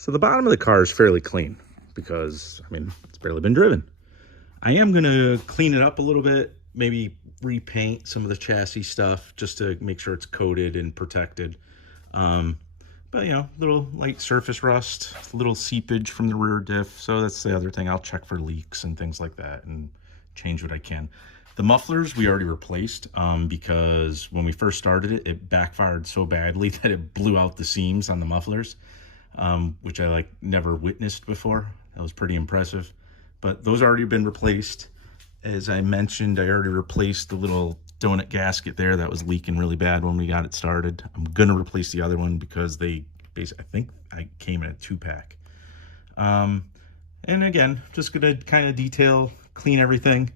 So the bottom of the car is fairly clean because, I mean, it's barely been driven. I am going to clean it up a little bit, maybe repaint some of the chassis stuff just to make sure it's coated and protected. But, you know, little light surface rust, little seepage from the rear diff. So that's the other thing. I'll check for leaks and things like that and change what I can. The mufflers we already replaced because when we first started it, it backfired so badly that it blew out the seams on the mufflers. Which I never witnessed before. That was pretty impressive. But those already been replaced. As I mentioned, I already replaced the little donut gasket there that was leaking really bad when we got it started. I'm gonna replace the other one because I think I came in a 2-pack. And again, just gonna kind of detail, clean everything.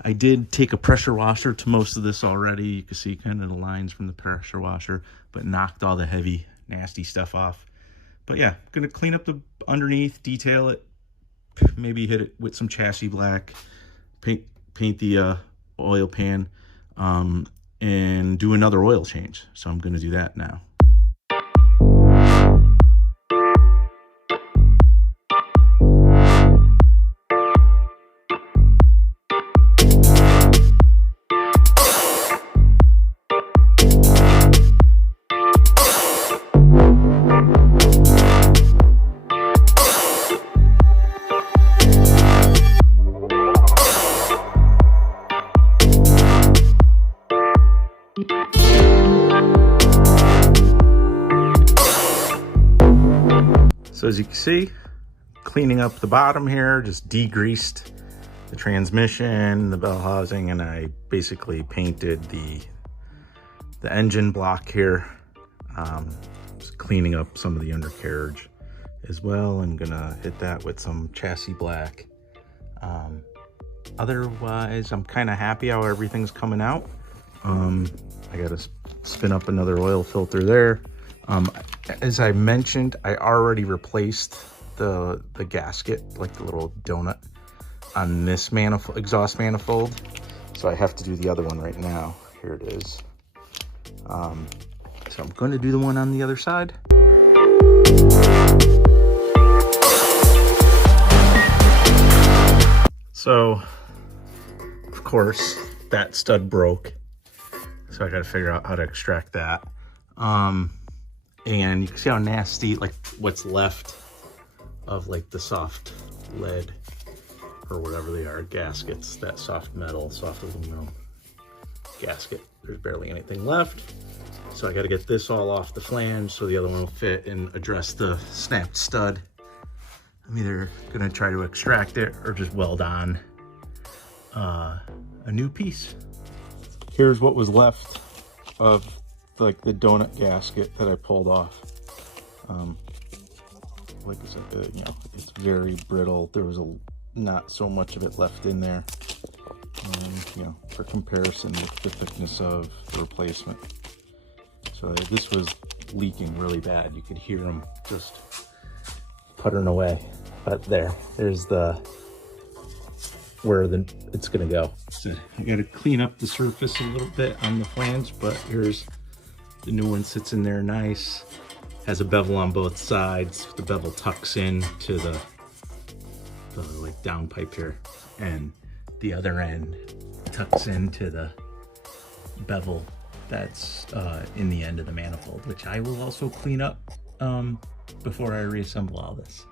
I did take a pressure washer to most of this already. You can see kind of the lines from the pressure washer, but knocked all the heavy, nasty stuff off. But yeah, gonna clean up the underneath, detail it, maybe hit it with some chassis black, paint the oil pan, and do another oil change. So I'm gonna do that now. So as you can see, cleaning up the bottom here, just degreased the transmission, the bell housing, and I basically painted the engine block here. Just cleaning up some of the undercarriage as well. I'm gonna hit that with some chassis black. Otherwise, I'm kind of happy how everything's coming out. I gotta spin up another oil filter there. As I mentioned, I already replaced the gasket, like the little donut, on this exhaust manifold. So I have to do the other one right now. Here it is. So I'm going to do the one on the other side. So, of course, that stud broke. So I got to figure out how to extract that. And you can see how nasty, what's left of the soft lead or whatever they are, gaskets, that soft metal, soft aluminum gasket. There's barely anything left. So I got to get this all off the flange so the other one will fit and address the snapped stud. I'm either gonna try to extract it or just weld on a new piece. Here's what was left of the donut gasket that I pulled off. Like I said, you know, it's very brittle. There was not so much of it left in there. And, you know, for comparison with the thickness of the replacement. So this was leaking really bad. You could hear them just puttering away. But there's where it's gonna go. So I gotta clean up the surface a little bit on the flange, but here's the new one, sits in there nice. Has a bevel on both sides. The bevel tucks in to the down pipe here, and the other end tucks into the bevel that's in the end of the manifold, which I will also clean up before I reassemble all this.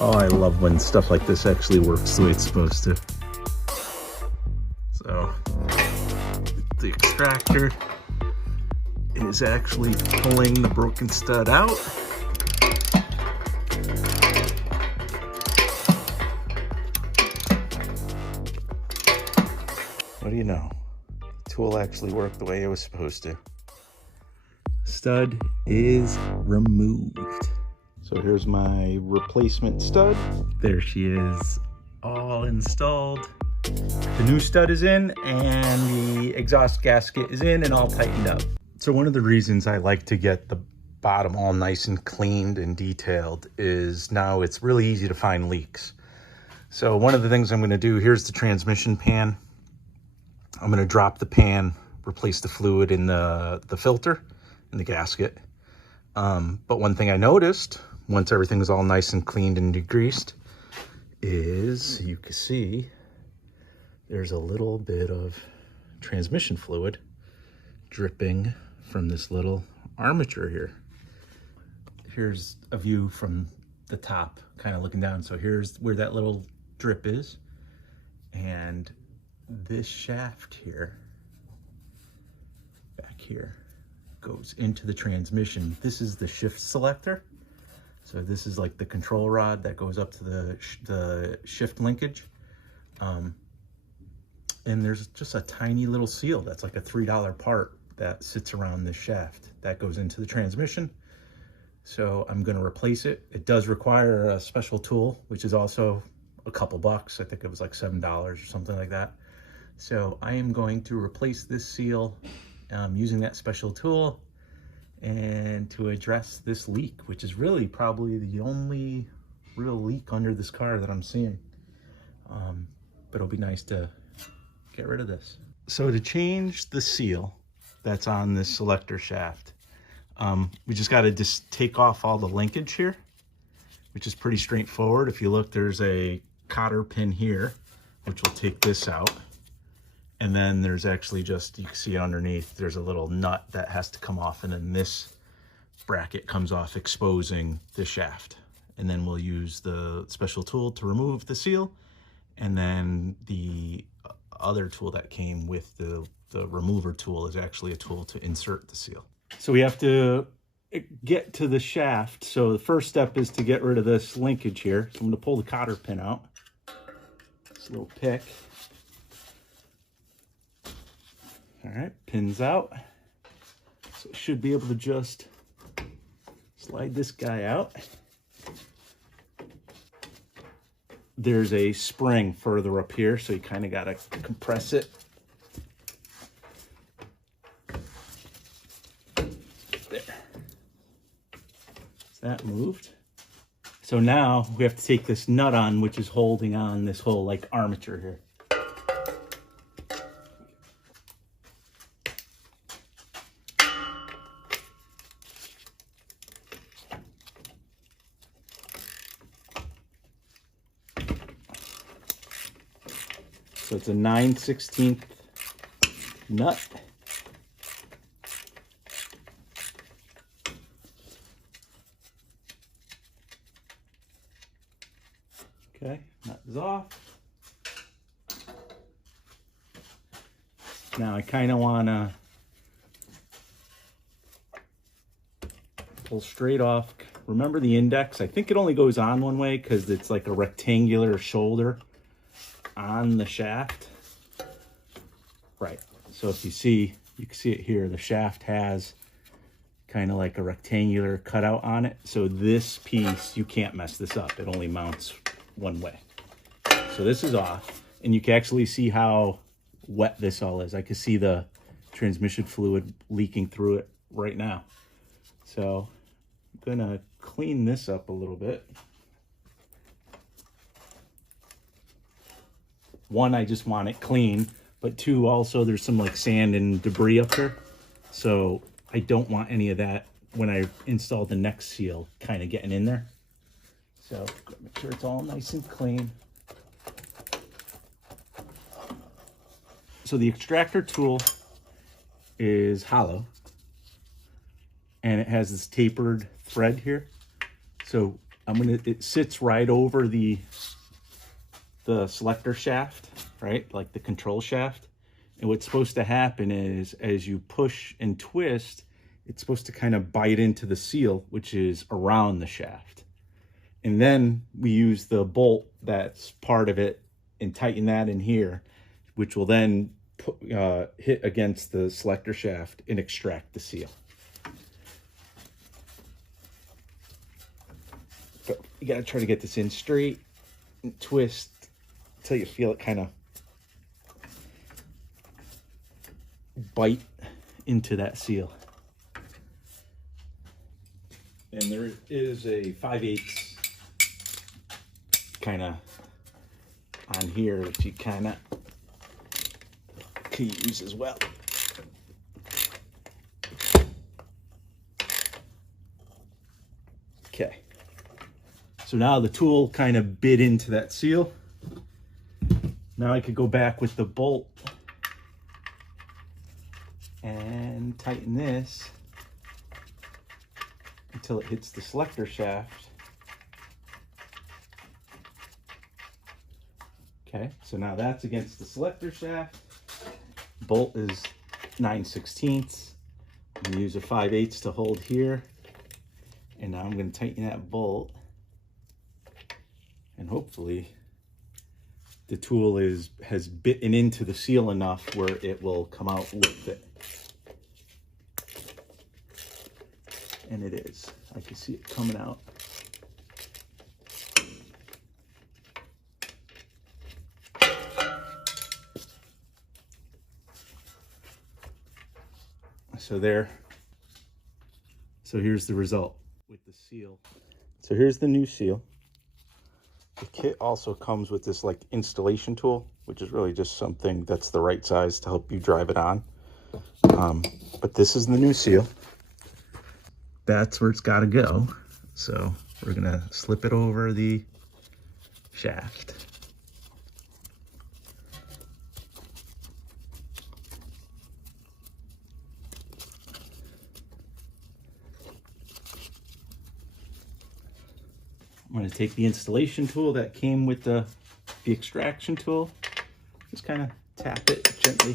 Oh, I love when stuff like this actually works the way it's supposed to. So the extractor is actually pulling the broken stud out. What do you know? The tool actually worked the way it was supposed to. Stud is removed. So here's my replacement stud. There she is, all installed. The new stud is in and the exhaust gasket is in and all tightened up. So one of the reasons I like to get the bottom all nice and cleaned and detailed is now it's really easy to find leaks. So one of the things I'm gonna do, here's the transmission pan. I'm gonna drop the pan, replace the fluid in the filter, in the gasket. But one thing I noticed once everything's all nice and cleaned and degreased, is you can see there's a little bit of transmission fluid dripping from this little armature here. Here's a view from the top, kind of looking down. So here's where that little drip is. And this shaft here, back here, goes into the transmission. This is the shift selector. So this is like the control rod that goes up to the shift linkage. And there's just a tiny little seal that's like a $3 part that sits around this shaft that goes into the transmission. So I'm going to replace it. It does require a special tool, which is also a couple bucks. I think it was like $7 or something like that. So I am going to replace this seal using that special tool and to address this leak, which is really probably the only real leak under this car that I'm seeing. But it'll be nice to get rid of this. So to change the seal that's on this selector shaft, we just got to just take off all the linkage here, which is pretty straightforward. If you look, there's a cotter pin here, which will take this out. And then there's actually just, you can see underneath, there's a little nut that has to come off, and then this bracket comes off, exposing the shaft. And then we'll use the special tool to remove the seal. And then the other tool that came with the remover tool is actually a tool to insert the seal. So we have to get to the shaft. So the first step is to get rid of this linkage here. So I'm going to pull the cotter pin out. This little pick. All right, pins out. So it should be able to just slide this guy out. There's a spring further up here, so you kind of got to compress it. There. That moved. So now we have to take this nut on, which is holding on this whole like armature here. So it's a 9/16 nut. Okay, nut is off. Now I kind of want to pull straight off. Remember the index? I think it only goes on one way because it's like a rectangular shoulder on the shaft. Right. So if you see, you can see it here. The shaft has kind of like a rectangular cutout on it. So this piece, you can't mess this up. It only mounts one way. So this is off, and you can actually see how wet this all is. I can see the transmission fluid leaking through it right now. So I'm gonna clean this up a little bit. One, I just want it clean, but two, also there's some like sand and debris up here. So I don't want any of that when I install the next seal kind of getting in there. So make sure it's all nice and clean. So the extractor tool is hollow, and it has this tapered thread here. So it sits right over the selector shaft, right? Like the control shaft. And what's supposed to happen is as you push and twist, it's supposed to kind of bite into the seal, which is around the shaft. And then we use the bolt that's part of it and tighten that in here, which will then hit against the selector shaft and extract the seal. But you gotta try to get this in straight and twist until you feel it kind of bite into that seal. And there is a 5/8 kind of on here, which you kind of could use as well. Okay, So now the tool kind of bit into that seal. Now I could go back with the bolt and tighten this until it hits the selector shaft. Okay, so now that's against the selector shaft. Bolt is 9/16. I'm gonna use a 5/8 to hold here. And now I'm gonna tighten that bolt. And hopefully the tool has bitten into the seal enough where it will come out with it. And it is. I can see it coming out. So there. So here's the result with the seal. So here's the new seal. The kit also comes with this like installation tool, which is really just something that's the right size to help you drive it on. But this is the new seal. That's where it's got to go. So we're gonna slip it over the shaft. I'm going to take the installation tool that came with the extraction tool. Just kind of tap it gently.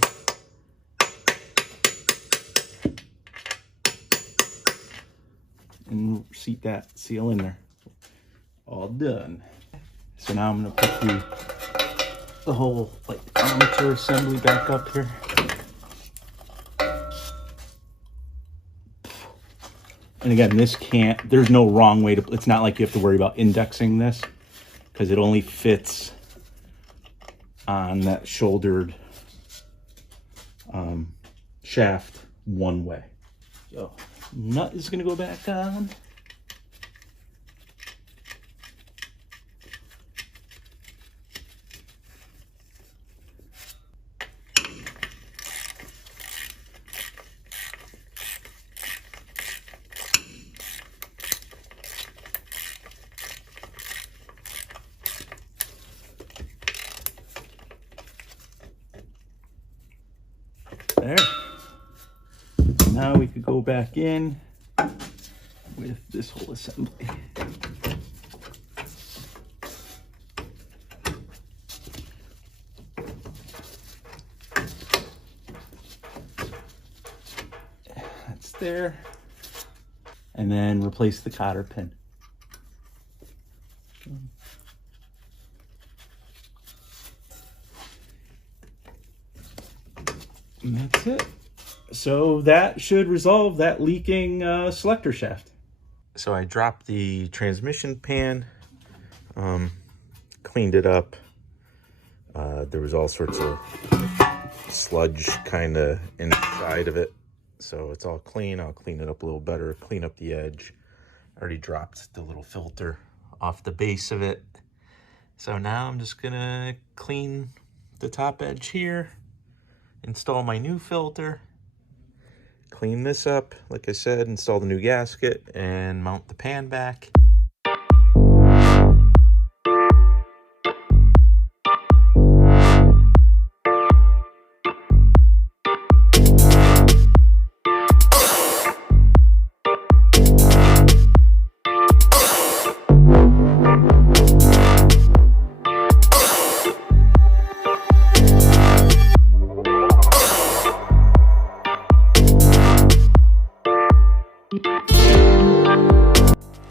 And seat that seal in there. All done. So now I'm going to put the whole like armature assembly back up here. And again, there's no wrong way to, it's not like you have to worry about indexing this because it only fits on that shouldered shaft one way. So nut is going to go back on. There. Now we could go back in with this whole assembly. That's there. And then replace the cotter pin. And that's it. So that should resolve that leaking selector shaft. So I dropped the transmission pan, cleaned it up. There was all sorts of sludge kind of inside of it. So it's all clean. I'll clean it up a little better, clean up the edge. I already dropped the little filter off the base of it. So now I'm just gonna clean the top edge here, install my new filter, clean this up, like I said, install the new gasket, and mount the pan back.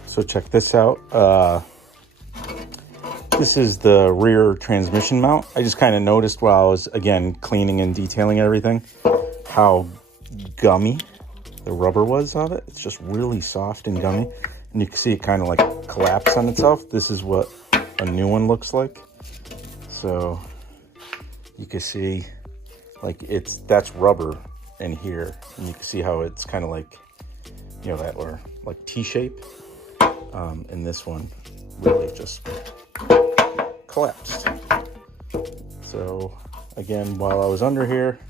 So check this out. This is the rear transmission mount. I just kind of noticed while I was, again, cleaning and detailing everything, how gummy the rubber was of it. It's just really soft and gummy. And you can see it kind of like collapse on itself. This is what a new one looks like. So you can see like that's rubber in here. And you can see how it's kind of like, you know, that or like T-shape. And this one really just collapsed. So again, while I was under here,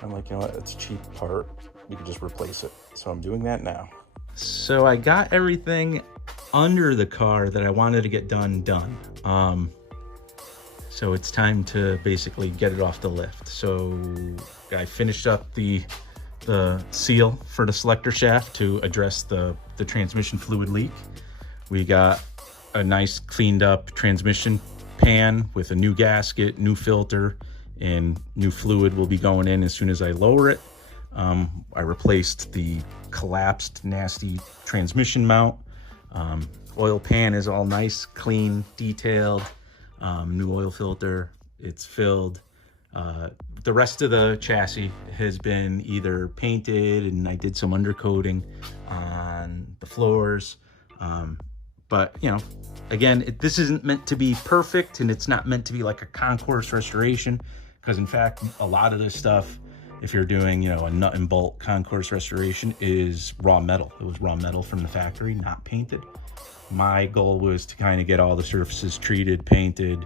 I'm like, you know what, it's a cheap part. You can just replace it. So I'm doing that now. So I got everything under the car that I wanted to get done. So it's time to basically get it off the lift. So I finished up the seal for the selector shaft to address the transmission fluid leak. We got a nice cleaned up transmission pan with a new gasket, new filter, and new fluid will be going in as soon as I lower it. I replaced the collapsed nasty transmission mount. Oil pan is all nice, clean, detailed. New oil filter, it's filled. The rest of the chassis has been either painted, and I did some undercoating on the floors. But you know, again, this isn't meant to be perfect, and it's not meant to be like a concourse restoration, because in fact, a lot of this stuff, if you're doing, you know, a nut and bolt concourse restoration, is raw metal. It was raw metal from the factory, not painted. My goal was to kind of get all the surfaces treated, painted,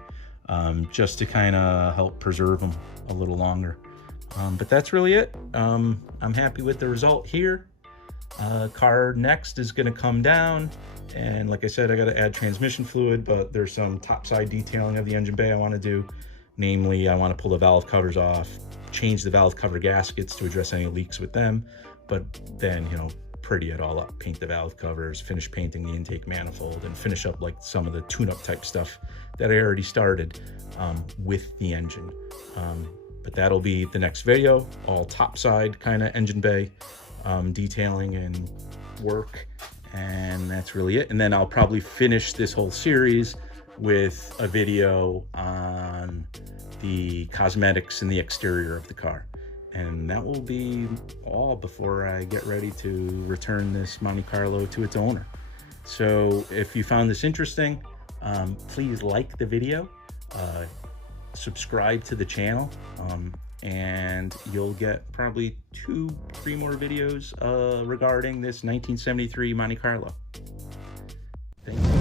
just to kind of help preserve them a little longer. But that's really it. I'm happy with the result here. Car next is going to come down, and like I said, I got to add transmission fluid, but there's some topside detailing of the engine bay I want to do. Namely, I want to pull the valve covers off, change the valve cover gaskets to address any leaks with them, but then, you know, pretty it all up, paint the valve covers, finish painting the intake manifold, and finish up like some of the tune-up type stuff that I already started with the engine. But that'll be the next video, all topside kind of engine bay detailing and work, and that's really it. And then I'll probably finish this whole series with a video on the cosmetics in the exterior of the car. And that will be all before I get ready to return this Monte Carlo to its owner. So if you found this interesting, please like the video, subscribe to the channel, and you'll get probably 2-3 more videos regarding this 1973 Monte Carlo. Thank you.